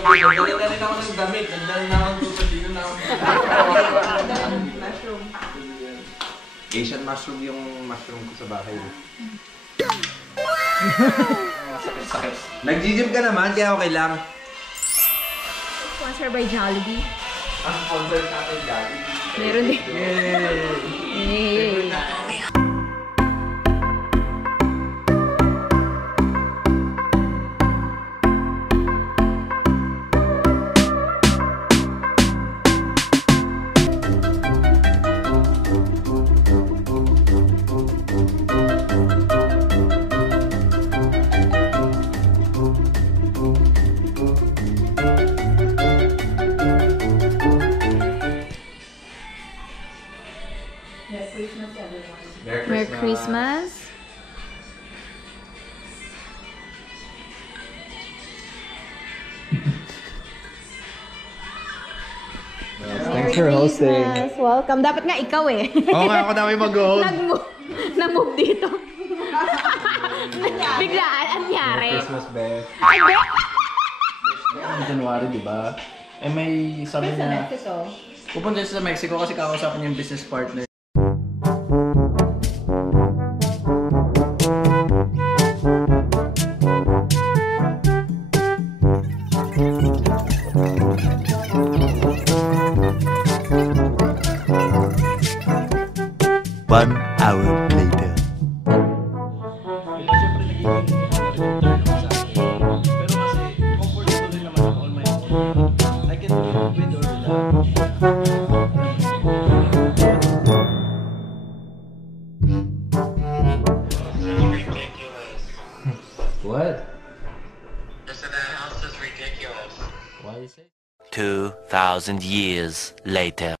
Nagdala na rin ako ng damit. Nagdala na ako ng lupa. Dito na ako. Mushroom. Asian mushroom yung mushroom ko sa bahay. Sakit-sakit. Nag-gym ka naman, kaya okay lang. Sponsor by Jollibee. Ang sponsor natin, Jollibee. Meron din. Yay! Merry Christmas. Thanks for hosting. Welcome. Dapat nga ikaw eh. Oo nga, ako namin mag-hold. Nag-move dito. Biglaan, anyari? Christmas, Beth. Ay, be! January, di ba? Eh may sabi Sa na Mexico. pupunta siya sa Mexico kasi kakausapin yung business partner. One hour later. What? Just that house is ridiculous. Why is it? 2,000 years later.